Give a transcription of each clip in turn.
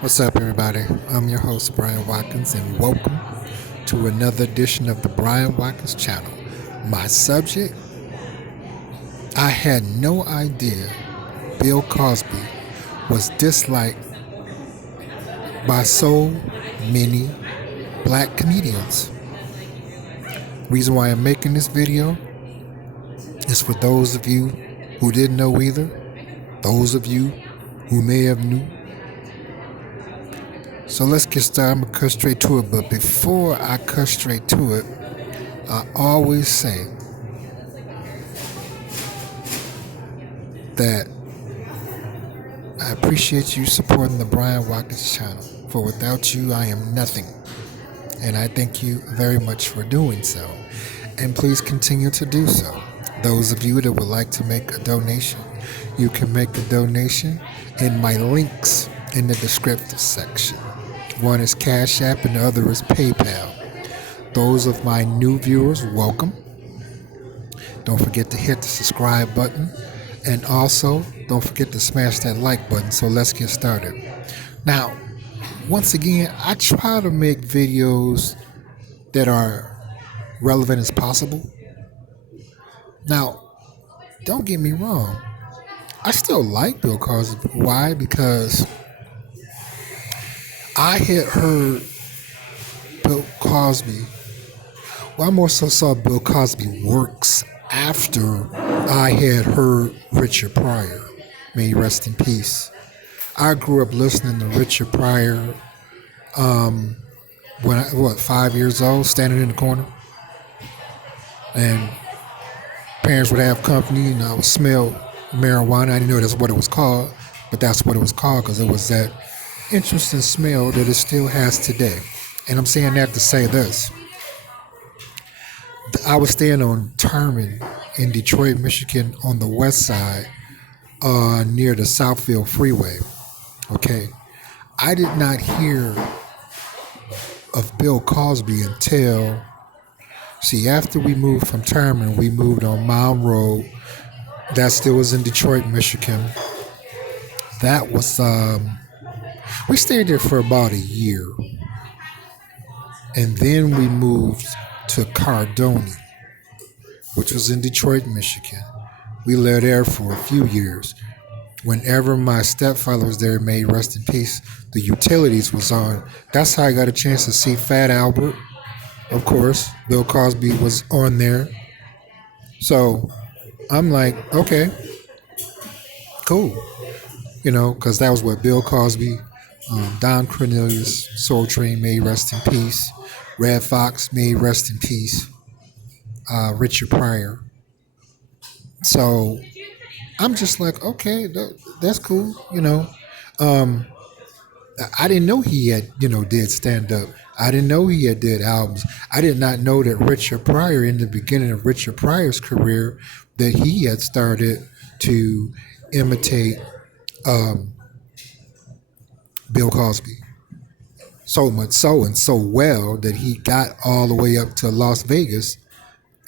What's up, everybody? I'm your host, Brian Watkins, and welcome to another edition of the Brian Watkins channel. My subject: I had no idea Bill Cosby was disliked by so many black comedians. Reason why I'm making this video is for those of you who didn't know either, those of you who may have knew. So let's get started. I'm going to cut straight to it, but before I cut straight to it, I always say that I appreciate you supporting the Brian Watkins channel. For without you, I am nothing. And I thank you very much for doing so. And please continue to do so. Those of you that would like to make a donation, you can make a donation in my links in the descriptive section. One is Cash App and the other is PayPal. Those of my new viewers, welcome. Don't forget to hit the subscribe button. And also, don't forget to smash that like button. So let's get started. Now, once again, I try to make videos that are relevant as possible. Now, don't get me wrong. I still like Bill Cosby. Why? Because I had heard Bill Cosby. Well, I more so saw Bill Cosby works after I had heard Richard Pryor. May he rest in peace. I grew up listening to Richard Pryor when I was 5 years old, standing in the corner. And parents would have company and I would smell marijuana. I didn't know that's what it was called, but that's what it was called because it was that interesting smell that it still has today. And I'm saying that to say this. I was staying on Terman in Detroit, Michigan on the west side near the Southfield Freeway. Okay. I did not hear of Bill Cosby until, after we moved from Terman, we moved on Mound Road. That still was in Detroit, Michigan. That was, we stayed there for about a year. And then we moved to Cardone, which was in Detroit, Michigan. We lived there for a few years. Whenever my stepfather was there, may he rest in peace, the utilities was on. That's how I got a chance to see Fat Albert. Of course, Bill Cosby was on there. So I'm like, okay, cool. Because that was what Bill Cosby, Don Cornelius, Soul Train, may he rest in peace. Red Fox, may he rest in peace. Richard Pryor. So I'm just like, okay, that's cool. I didn't know he had, did stand up. I didn't know he had did albums. I did not know that Richard Pryor, in the beginning of Richard Pryor's career, that he had started to imitate Bill Cosby. So much so and so well that he got all the way up to Las Vegas.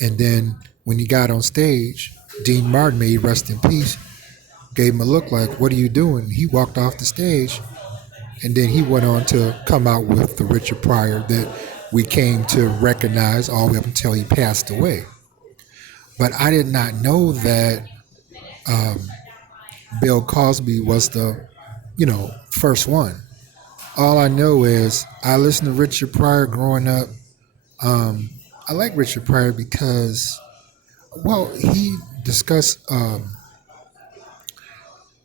And then when he got on stage, Dean Martin, may he rest in peace, gave him a look like, what are you doing? He walked off the stage. And then he went on to come out with the Richard Pryor that we came to recognize all the way up until he passed away. But I did not know that Bill Cosby was the, first one. All I know is I listened to Richard Pryor growing up. I like Richard Pryor because, he discussed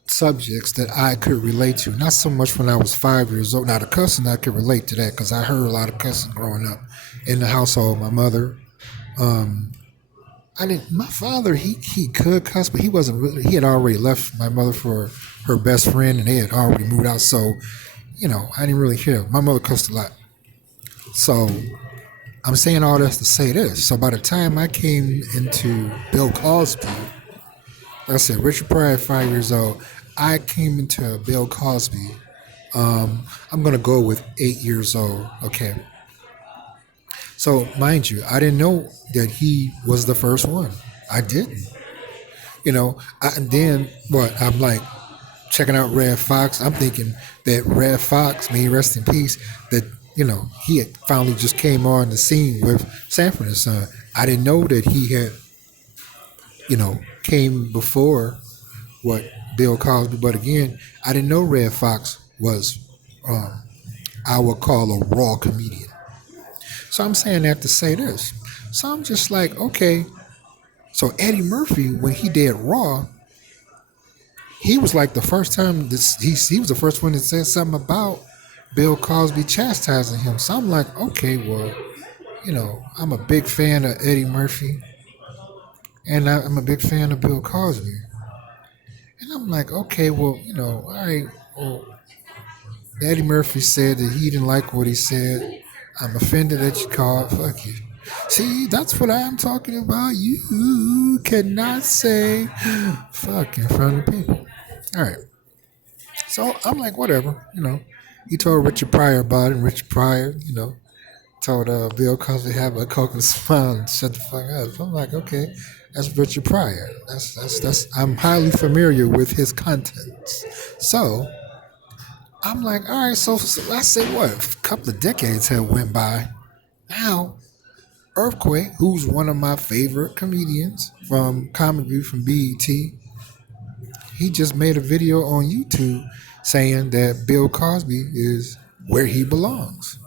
subjects that I could relate to. Not so much when I was 5 years old. Now, the cussing, I could relate to that because I heard a lot of cussing growing up in the household. My mother, my father, he could cuss, but he wasn't really, he had already left my mother for her best friend and they had already moved out. So, I didn't really hear. My mother cussed a lot. So I'm saying all this to say this. So by the time I came into Bill Cosby, like I said, Richard Pryor at 5 years old, I came into Bill Cosby. I'm going to go with 8 years old. Okay. So mind you, I didn't know that he was the first one. I didn't. And then I'm like checking out Red Fox. I'm thinking that Red Fox, may he rest in peace, that he had finally just came on the scene with Sanford and Son. I didn't know that he had came before what Bill Cosby. But again, I didn't know Red Fox was um, I would call a raw comedian. So I'm saying that to say this. So I'm just like, okay. So Eddie Murphy, when he did Raw, he was like the first time he was the first one that said something about Bill Cosby chastising him. So I'm like, okay, well, I'm a big fan of Eddie Murphy, and I'm a big fan of Bill Cosby. And I'm like, okay, well, all right, well, Eddie Murphy said that he didn't like what he said. I'm offended that you called. Fuck you. See, that's what I'm talking about. You cannot say fuck in front of people. All right. So I'm like, whatever. He told Richard Pryor about it, and Richard Pryor, told Bill Cosby to have a coconut smile and shut the fuck up. I'm like, okay, that's Richard Pryor. That's. I'm highly familiar with his contents. So I'm like, all right. So I say what? A couple of decades have went by. Now, Earthquake, who's one of my favorite comedians from Comic View from BET, he just made a video on YouTube saying that Bill Cosby is where he belongs.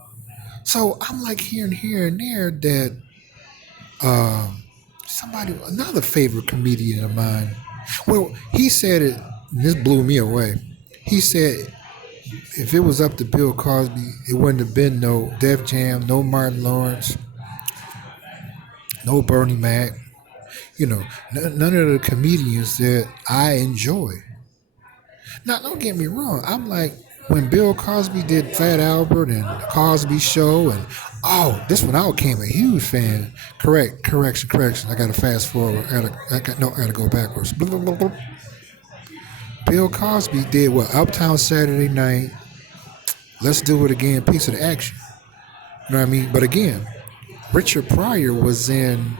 So I'm like hearing here and there that another favorite comedian of mine, well, he said it, and this blew me away. He said if it was up to Bill Cosby, it wouldn't have been no Def Jam, no Martin Lawrence, no Bernie Mac, none of the comedians that I enjoy. Now, don't get me wrong. I'm like, when Bill Cosby did Fat Albert and the Cosby Show, and this one I became a huge fan. Correction. I got to fast forward. I got to go backwards. Blah, blah, blah, blah. Bill Cosby did what? Uptown Saturday Night. Let's Do It Again. Piece of the Action. You know what I mean? But again, Richard Pryor was in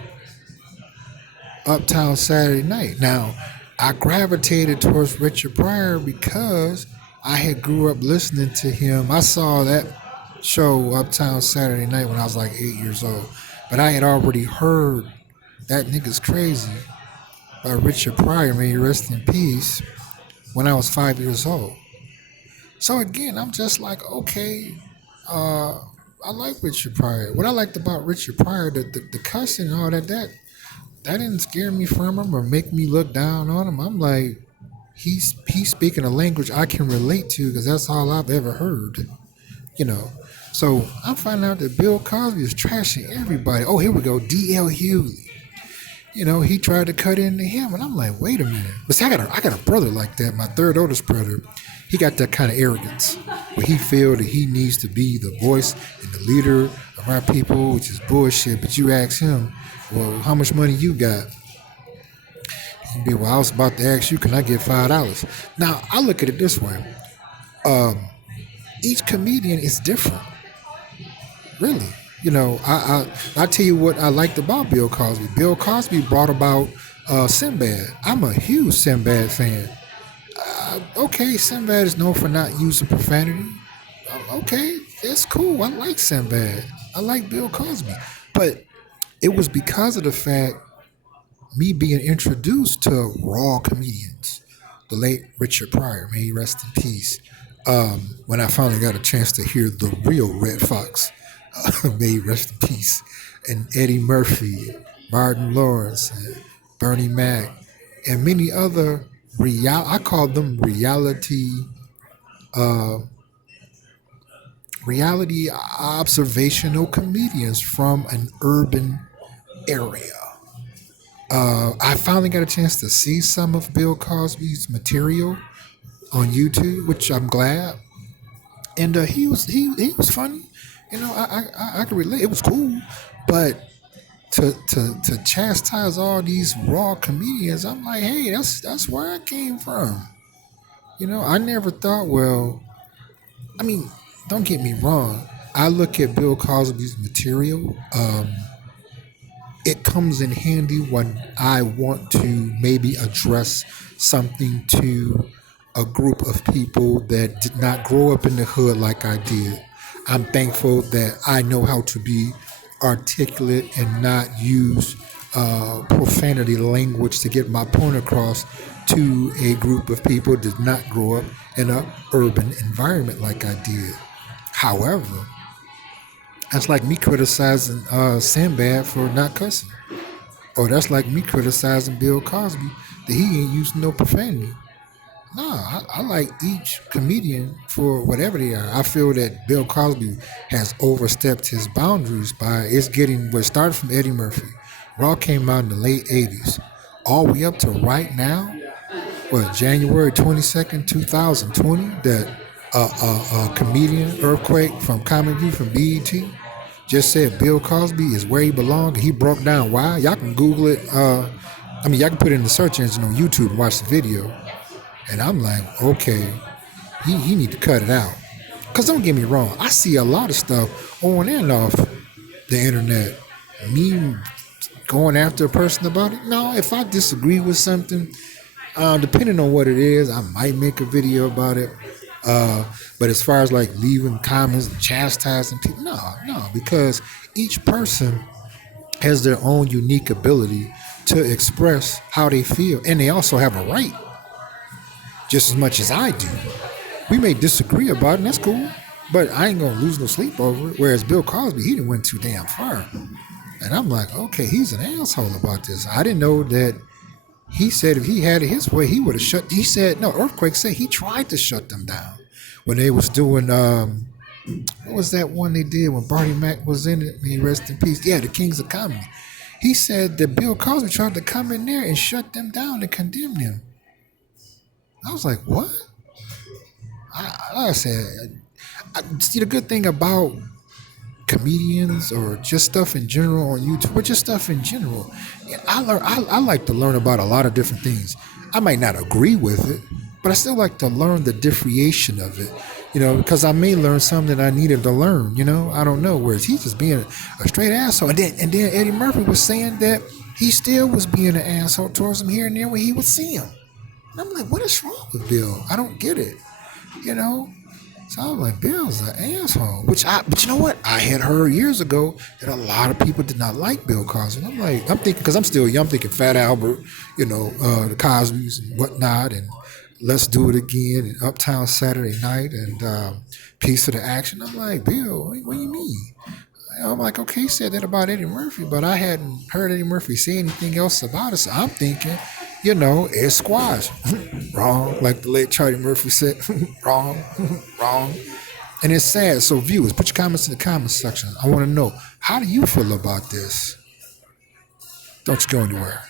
Uptown Saturday Night. Now, I gravitated towards Richard Pryor because I had grew up listening to him. I saw that show Uptown Saturday Night when I was like 8 years old. But I had already heard That Nigga's Crazy by Richard Pryor, may he rest in peace, when I was 5 years old. So again, I'm just like, okay, I like Richard Pryor. What I liked about Richard Pryor, the cussing and all that didn't scare me from him or make me look down on him. I'm like, he's speaking a language I can relate to because that's all I've ever heard. So I find out that Bill Cosby is trashing everybody. Oh, here we go, D.L. Hughley. He tried to cut into him, and I'm like, wait a minute. But see, I got a brother like that. My third oldest brother. He got that kind of arrogance where he feel that he needs to be the voice and the leader of our people, which is bullshit. But you ask him, well, how much money you got? He'd be, well, I was about to ask you, can I get $5? Now, I look at it this way. Each comedian is different. Really. I tell you what I liked about Bill Cosby. Bill Cosby brought about Sinbad. I'm a huge Sinbad fan. Okay, Sinbad is known for not using profanity. Okay, that's cool. I like Sinbad. I like Bill Cosby. But it was because of the fact me being introduced to raw comedians, the late Richard Pryor, may he rest in peace, when I finally got a chance to hear the real Red Fox, may he rest in peace, and Eddie Murphy, Martin Lawrence, and Bernie Mac, and many other I call them reality observational comedians from an urban area. I finally got a chance to see some of Bill Cosby's material on YouTube, which I'm glad. And he was funny. I can relate. It was cool, but to chastise all these raw comedians, I'm like, hey, that's where I came from. I never thought. Well, I mean, don't get me wrong. I look at Bill Cosby's material. It comes in handy when I want to maybe address something to a group of people that did not grow up in the hood like I did. I'm thankful that I know how to be articulate and not use profanity language to get my point across to a group of people that did not grow up in an urban environment like I did. However, that's like me criticizing Sinbad for not cussing. Or that's like me criticizing Bill Cosby that he ain't using no profanity. No, I like each comedian for whatever they are. I feel that Bill Cosby has overstepped his boundaries by it's getting what started from Eddie Murphy. Raw came out in the late 80s. All the way up to right now, what, January 22nd, 2020, that comedian Earthquake from Comic View from BET just said Bill Cosby is where he belonged. He broke down why. Y'all can Google it. Y'all can put it in the search engine on YouTube and watch the video. And I'm like, okay, he need to cut it out. Because don't get me wrong, I see a lot of stuff on and off the internet. Me going after a person about it. No, if I disagree with something, depending on what it is, I might make a video about it. But as far as like leaving comments and chastising people, no, because each person has their own unique ability to express how they feel, and they also have a right, just as much as I do. We may disagree about it, and that's cool, but I ain't gonna lose no sleep over it. Whereas Bill Cosby, he didn't went too damn far, and I'm like, okay, he's an asshole about this. I didn't know that. He said if he had it his way, he would have shut. He said no. Earthquake said he tried to shut them down when they was doing. What was that one they did when Barney Mac was in it? May he rest in peace. Yeah, the Kings of Comedy. He said that Bill Cosby tried to come in there and shut them down and condemn them. I was like, what? I said, see, the good thing about comedians or just stuff in general on YouTube, or just stuff in general, I like to learn about a lot of different things. I might not agree with it, but I still like to learn the differentiation of it, because I may learn something that I needed to learn, I don't know. Whereas he's just being a straight asshole. And then Eddie Murphy was saying that he still was being an asshole towards him here and there when he would see him. And I'm like, what is wrong with Bill? I don't get it, So I was like, Bill's an asshole. But you know what? I had heard years ago that a lot of people did not like Bill Cosby. And I'm thinking, because I'm still young, I'm thinking Fat Albert, the Cosbys and whatnot, and Let's Do It Again, and Uptown Saturday Night, and Piece of the Action. I'm like, Bill, what do you mean? I'm like, okay, he said that about Eddie Murphy, but I hadn't heard Eddie Murphy say anything else about it. So I'm thinking, it's squash. Wrong, like the late Charlie Murphy said. Wrong, wrong. And it's sad. So viewers, put your comments in the comments section. I want to know, how do you feel about this? Don't you go anywhere.